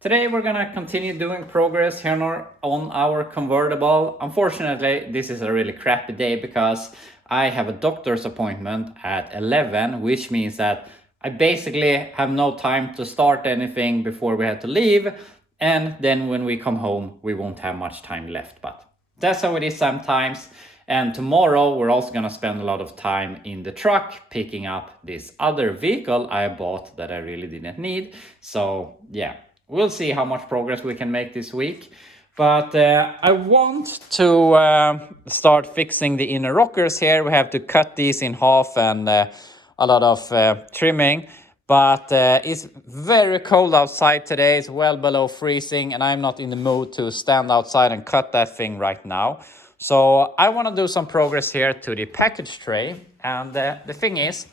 Today we're gonna continue doing progress here on our convertible. Unfortunately, this is a really crappy day because I have a doctor's appointment at 11, which means that I basically have no time to start anything before we have to leave. And then when we come home, we won't have much time left, but that's how it is sometimes. And tomorrow we're also gonna spend a lot of time in the truck picking up this other vehicle I bought that I really didn't need. So yeah, we'll see how much progress we can make this week. But I want to start fixing the inner rockers here. We have to cut these in half and a lot of trimming. But it's very cold outside today. It's well below freezing and I'm not in the mood to stand outside and cut that thing right now. So I want to do some progress here to the package tray. And the thing is,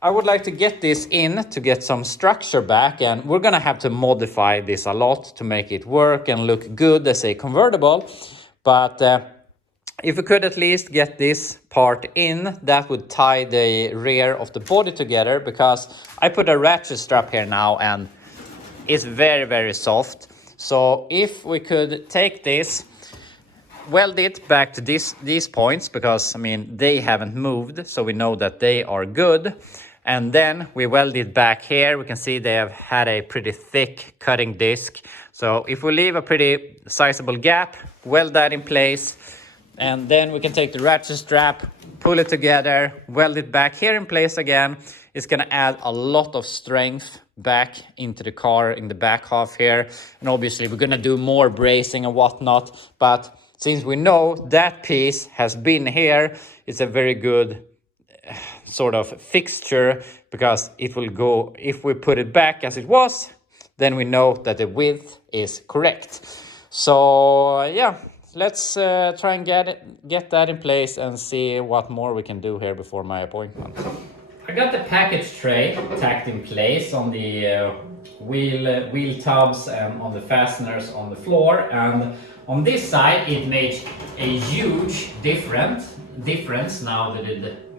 I would like to get this in to get some structure back, and we're gonna have to modify this a lot to make it work and look good as a convertible. But if we could at least get this part in, that would tie the rear of the body together, because I put a ratchet strap here now and it's very, very soft. So if we could take this, weld it back to these points, because I mean they haven't moved, so we know that they are good. And then we weld it back here. We can see they have had a pretty thick cutting disc. So if we leave a pretty sizable gap, weld that in place, and then we can take the ratchet strap, pull it together, weld it back here in place again. It's gonna add a lot of strength back into the car in the back half here. And obviously we're gonna do more bracing and whatnot, but since we know that piece has been here, it's a very good sort of fixture, because it will go, if we put it back as it was, then we know that the width is correct. So yeah, let's try and get that in place and see what more we can do here before my appointment. I got the package tray tacked in place on the wheel tubs and on the fasteners on the floor, and on this side it made a huge difference now that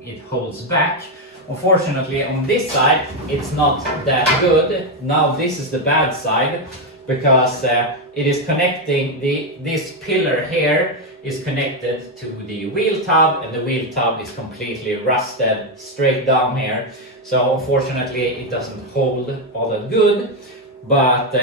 it holds back. Unfortunately on this side it's not that good. Now this is the bad side, because it is connecting, this pillar here is connected to the wheel tub, and the wheel tub is completely rusted straight down here. So unfortunately it doesn't hold all that good, but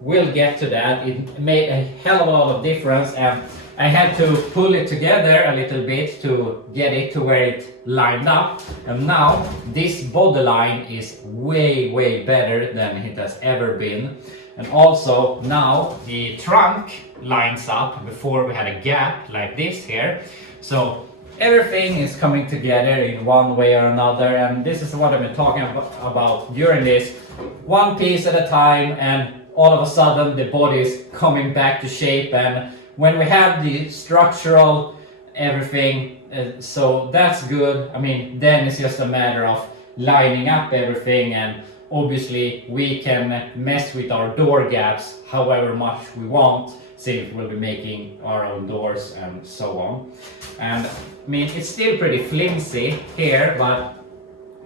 we'll get to that. It made a hell of a lot of difference, and I had to pull it together a little bit to get it to where it lined up. And now this body line is way, way better than it has ever been. And also now the trunk lines up. Before we had a gap like this here. So everything is coming together in one way or another. And this is what I've been talking about during this. One piece at a time, and all of a sudden the body is coming back to shape. And when we have the structural everything, so that's good. I mean, then it's just a matter of lining up everything, and obviously we can mess with our door gaps however much we want, since we'll be making our own doors and so on. And I mean, it's still pretty flimsy here, but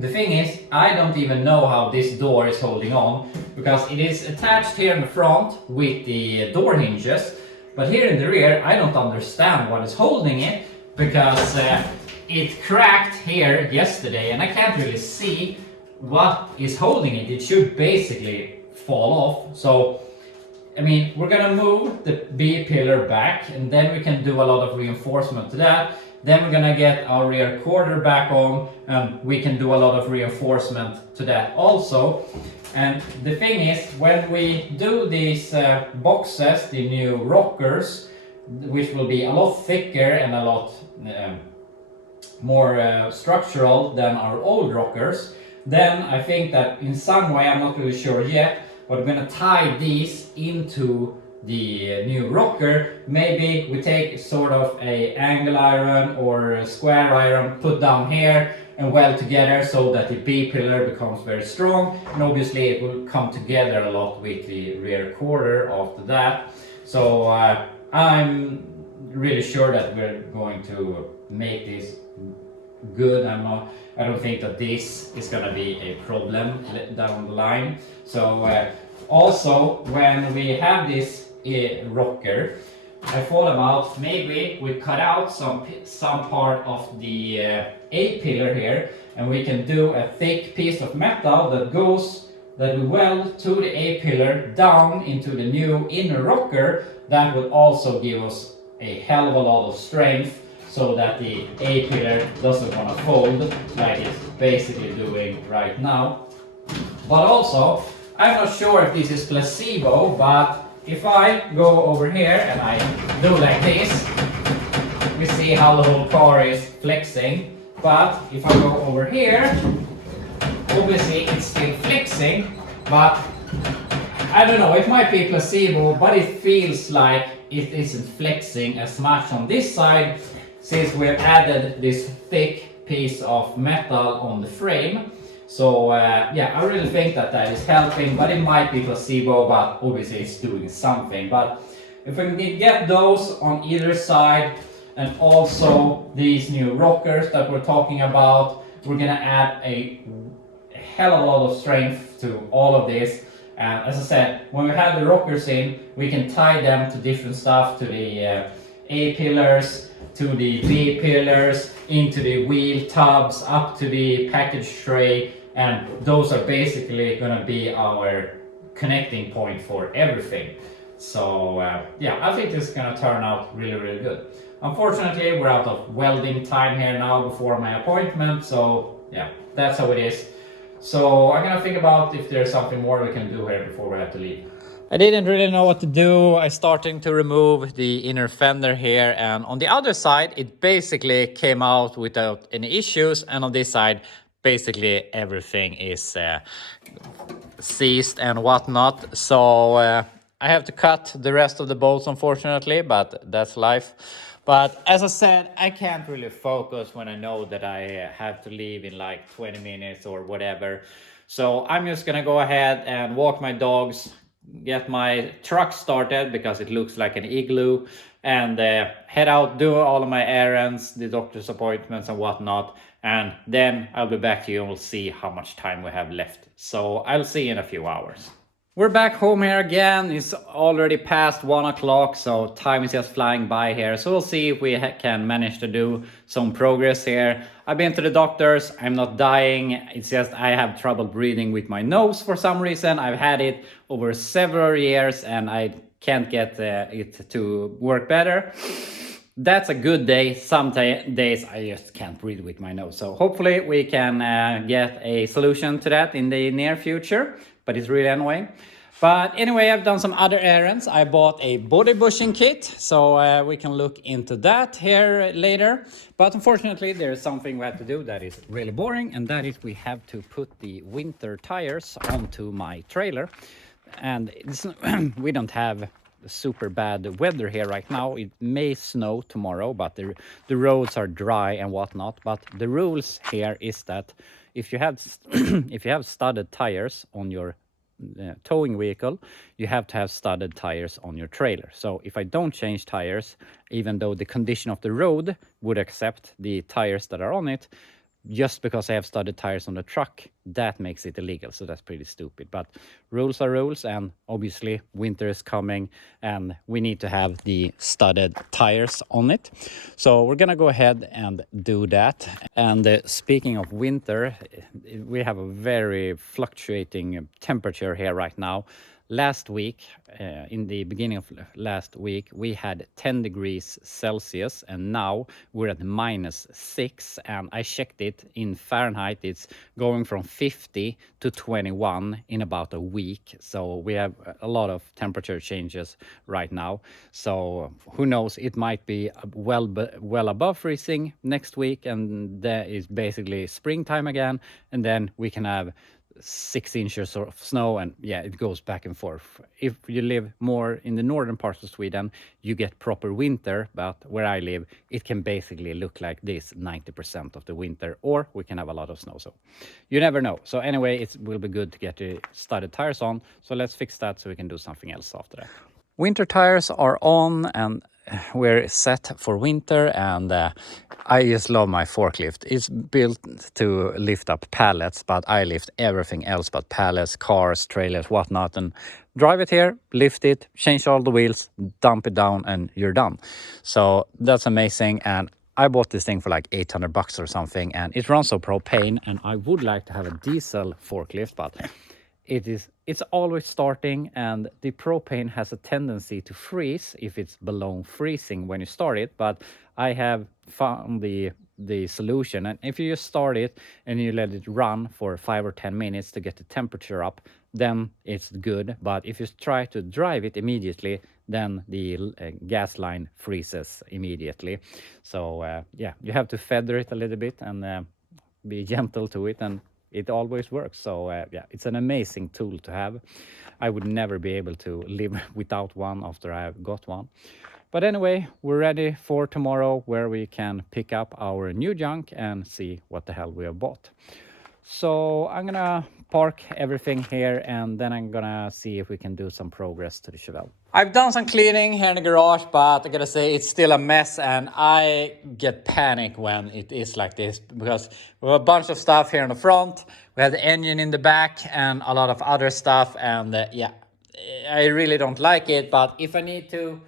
the thing is, I don't even know how this door is holding on, because it is attached here in the front with the door hinges. But here in the rear, I don't understand what is holding it, because it cracked here yesterday and I can't really see what is holding it. It should basically fall off. So, I mean, we're gonna move the B pillar back, and then we can do a lot of reinforcement to that. Then we're gonna get our rear quarter back on, and we can do a lot of reinforcement to that also. And the thing is, when we do these boxes, the new rockers, which will be a lot thicker and a lot more structural than our old rockers, then I think that in some way, I'm not really sure yet, but we're gonna tie these into the new rocker. Maybe we take sort of a angle iron or a square iron, put down here and weld together, so that the B pillar becomes very strong, and obviously it will come together a lot with the rear quarter after that. So I'm really sure that we're going to make this good. I don't think that this is gonna be a problem down the line. So Also, when we have this rocker, I thought about maybe we cut out some part of the A-pillar here, and we can do a thick piece of metal that we weld to the A-pillar down into the new inner rocker. That would also give us a hell of a lot of strength, so that the A-pillar doesn't want to fold like it's basically doing right now. But also, I'm not sure if this is placebo, but if I go over here and I do like this, we see how the whole car is flexing. But if I go over here, obviously it's still flexing, but I don't know, it might be placebo, but it feels like it isn't flexing as much on this side, since we've added this thick piece of metal on the frame. So yeah, I really think that is helping, but it might be placebo, but obviously it's doing something. But if we can get those on either side, and also these new rockers that we're talking about, we're gonna add a hell of a lot of strength to all of this. And as I said, when we have the rockers in, we can tie them to different stuff, to the A pillars, to the B pillars, into the wheel tubs, up to the package tray, and those are basically going to be our connecting point for everything. So yeah, I think this is going to turn out really, really good. Unfortunately, we're out of welding time here now before my appointment, so yeah, that's how it is. So I'm gonna think about if there's something more we can do here before we have to leave. I didn't really know what to do. I starting to remove the inner fender here, and on the other side it basically came out without any issues, and on this side basically everything is seized and whatnot. So I have to cut the rest of the bolts, unfortunately, but that's life. But as I said, I can't really focus when I know that I have to leave in like 20 minutes or whatever. So I'm just gonna go ahead and walk my dogs, get my truck started because it looks like an igloo, and head out, do all of my errands, the doctor's appointments and whatnot. And then I'll be back to you and we'll see how much time we have left. So I'll see you in a few hours. We're back home here again. It's already past 1 o'clock, so time is just flying by here. So we'll see if we can manage to do some progress here. I've been to the doctors. I'm not dying. It's just I have trouble breathing with my nose for some reason. I've had it over several years and I can't get it to work better. That's a good day. Some days I just can't breathe with my nose. So hopefully we can get a solution to that in the near future. But it's really annoying. But anyway, I've done some other errands. I bought a body bushing kit, so we can look into that here later. But unfortunately, there is something we have to do that is really boring, and that is we have to put the winter tires onto my trailer. And it's, we don't have super bad weather here right now. It may snow tomorrow, but the roads are dry and whatnot. But the rules here is that if you have if you have studded tires on your towing vehicle, you have to have studded tires on your trailer. So if I don't change tires, even though the condition of the road would accept the tires that are on it, just because I have studded tires on the truck, that makes it illegal. So that's pretty stupid. But rules are rules, and obviously winter is coming and we need to have the studded tires on it. So we're gonna go ahead and do that. And speaking of winter, we have a very fluctuating temperature here right now. Last week, in the beginning of last week, we had 10 degrees Celsius, and now we're at -6. And I checked it in Fahrenheit. It's going from 50 to 21 in about a week. So we have a lot of temperature changes right now. So who knows? It might be well above freezing next week, and that is basically springtime again. And then we can have 6 inches of snow, and yeah, it goes back and forth. If you live more in the northern parts of Sweden, you get proper winter, but where I live, it can basically look like this 90% of the winter, or we can have a lot of snow. So you never know. So anyway, it will be good to get the studded tires on. So let's fix that so we can do something else after that. Winter tires are on, and we're set for winter, and I just love my forklift. It's built to lift up pallets, but I lift everything else but pallets, cars, trailers, whatnot, and drive it here, lift it, change all the wheels, dump it down, and you're done. So that's amazing. And I bought this thing for like 800 bucks or something, and it runs on propane, and I would like to have a diesel forklift, but it's always starting, and the propane has a tendency to freeze if it's below freezing when you start it. But I have found the solution, and if you just start it and you let it run for 5 or 10 minutes to get the temperature up, then it's good. But if you try to drive it immediately, then the gas line freezes immediately. So yeah, you have to feather it a little bit and be gentle to it, and it always works. So yeah, it's an amazing tool to have. I would never be able to live without one after I've got one. But anyway, we're ready for tomorrow, where we can pick up our new junk and see what the hell we have bought. So I'm gonna park everything here, and then I'm gonna see if we can do some progress to the Chevelle. I've done some cleaning here in the garage, but I gotta say it's still a mess, and I get panic when it is like this, because we have a bunch of stuff here in the front, we have the engine in the back, and a lot of other stuff, and yeah, I really don't like it. But if I need to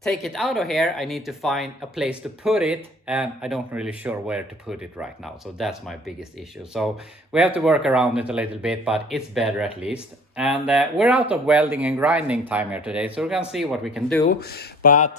take it out of here, I need to find a place to put it, and I don't really sure where to put it right now. So that's my biggest issue. So we have to work around it a little bit, but it's better at least. And we're out of welding and grinding time here today, so we're gonna see what we can do. But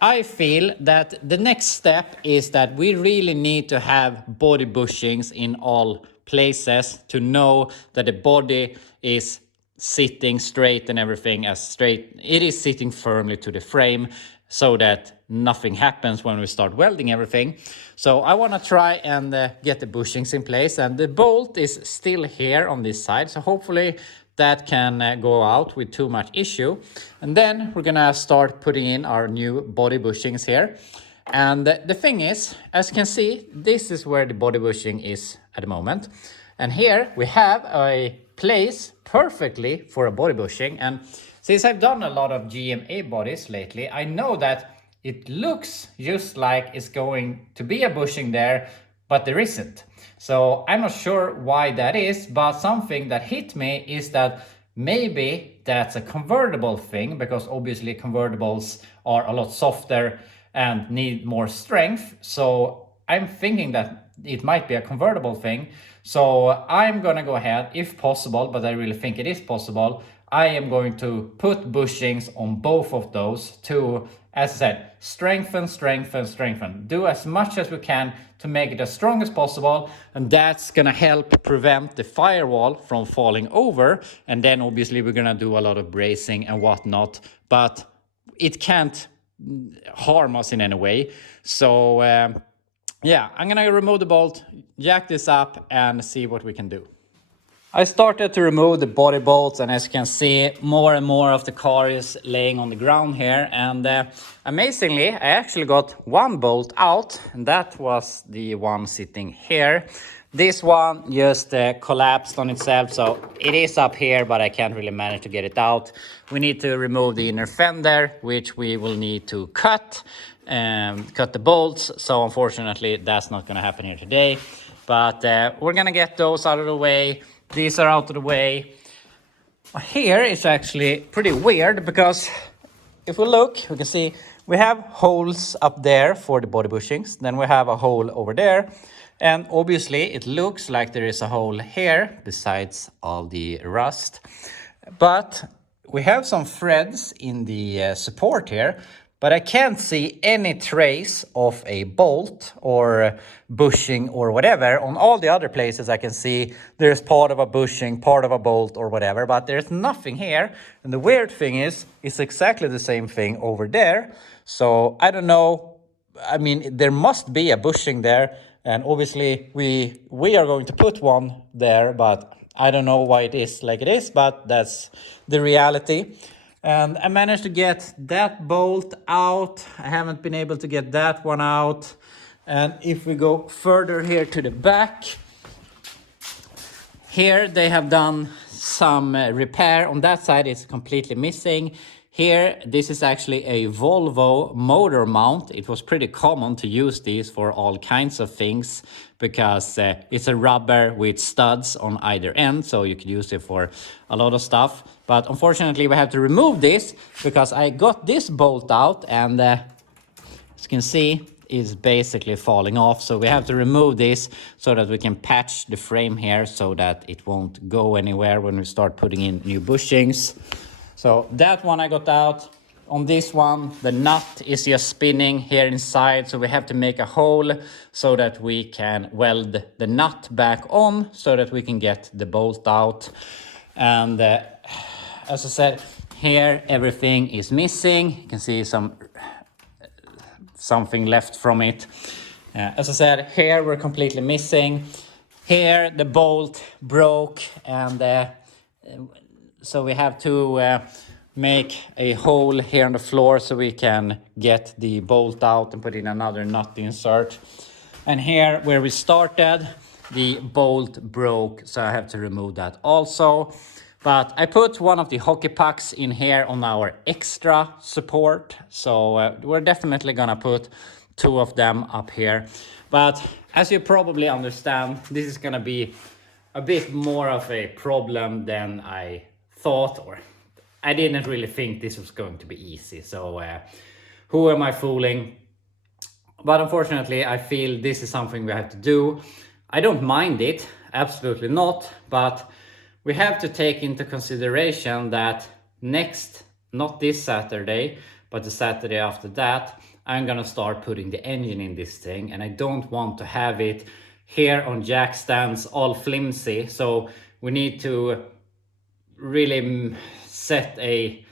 I feel that the next step is that we really need to have body bushings in all places to know that the body is sitting straight and everything as straight. It is sitting firmly to the frame so that nothing happens when we start welding everything. So I want to try and get the bushings in place, and the bolt is still here on this side, so hopefully that can go out with too much issue. And then we're gonna start putting in our new body bushings here. And the thing is, as you can see, this is where the body bushing is at the moment, and here we have a place perfectly for a body bushing. And since I've done a lot of GMA bodies lately, I know that it looks just like it's going to be a bushing there, but there isn't. So I'm not sure why that is, but something that hit me is that maybe that's a convertible thing, because obviously convertibles are a lot softer and need more strength. So I'm thinking that it might be a convertible thing. So I'm gonna go ahead, if possible, but I really think it is possible, I am going to put bushings on both of those to, as I said, strengthen, strengthen, strengthen. Do as much as we can to make it as strong as possible, and that's gonna help prevent the firewall from falling over. And then obviously we're gonna do a lot of bracing and whatnot, but it can't harm us in any way. So yeah, I'm gonna remove the bolt, jack this up, and see what we can do. I started to remove the body bolts, and as you can see, more and more of the car is laying on the ground here. And amazingly, I actually got one bolt out, and that was the one sitting here. This one just collapsed on itself, so it is up here, but I can't really manage to get it out. We need to remove the inner fender, which we will need to cut the bolts. So unfortunately, that's not going to happen here today. But we're going to get those out of the way. These are out of the way. Here it's actually pretty weird, because if we look, we can see we have holes up there for the body bushings. Then we have a hole over there. And obviously it looks like there is a hole here besides all the rust. But we have some threads in the support here, but I can't see any trace of a bolt or bushing or whatever. On all the other places I can see there's part of a bushing, part of a bolt or whatever, but there's nothing here. And the weird thing is, it's exactly the same thing over there. So I don't know. I mean, there must be a bushing there. And obviously we are going to put one there, but I don't know why it is like it is, but that's the reality. And I managed to get that bolt out. I haven't been able to get that one out. And if we go further here to the back, here they have done some repair. On that side it's completely missing. Here, this is actually a Volvo motor mount. It was pretty common to use these for all kinds of things because it's a rubber with studs on either end, so you could use it for a lot of stuff. But unfortunately, we have to remove this because I got this bolt out, and as you can see, is basically falling off. So we have to remove this so that we can patch the frame here so that it won't go anywhere when we start putting in new bushings. So that one I got out. On this one, the nut is just spinning here inside, so we have to make a hole so that we can weld the nut back on so that we can get the bolt out. And as I said, here everything is missing. You can see something left from it. As I said, here we're completely missing. Here the bolt broke, and so we have to make a hole here on the floor so we can get the bolt out and put in another nut insert. And here where we started, the bolt broke, so I have to remove that also. But I put one of the hockey pucks in here on our extra support, so we're definitely gonna put 2 of them up here. But as you probably understand, this is gonna be a bit more of a problem than I thought, or I didn't really think this was going to be easy. So who am I fooling? But unfortunately, I feel this is something we have to do. I don't mind it, absolutely not, but we have to take into consideration that not this Saturday, but the Saturday after that, I'm gonna start putting the engine in this thing, and I don't want to have it here on jack stands all flimsy. So we need to really set a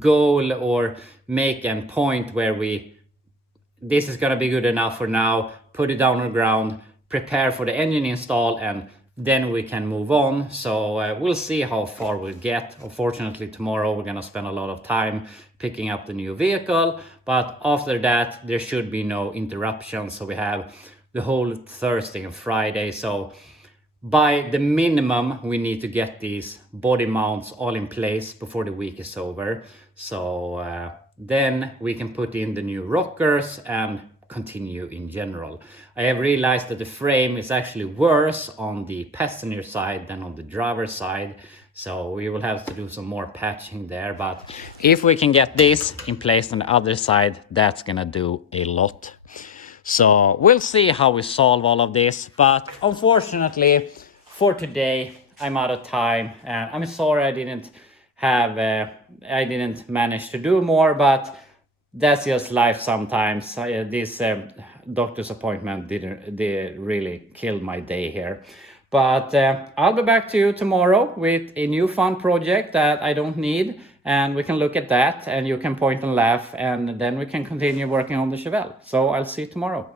goal or make a point where this is gonna be good enough for now, put it down on the ground, prepare for the engine install, and then we can move on. So we'll see how far we'll get. Unfortunately, tomorrow we're gonna spend a lot of time picking up the new vehicle, but after that there should be no interruptions. So we have the whole Thursday and Friday. So by the minimum, we need to get these body mounts all in place before the week is over. So then we can put in the new rockers and continue in general. I have realized that the frame is actually worse on the passenger side than on the driver's side. So we will have to do some more patching there. But if we can get this in place on the other side, that's gonna do a lot. So we'll see how we solve all of this, but unfortunately for today I'm out of time, and I'm sorry I didn't manage to do more, but that's just life sometimes. This doctor's appointment did really kill my day here. But I'll be back to you tomorrow with a new fun project that I don't need, and we can look at that and you can point and laugh, and then we can continue working on the Chevelle. So I'll see you tomorrow.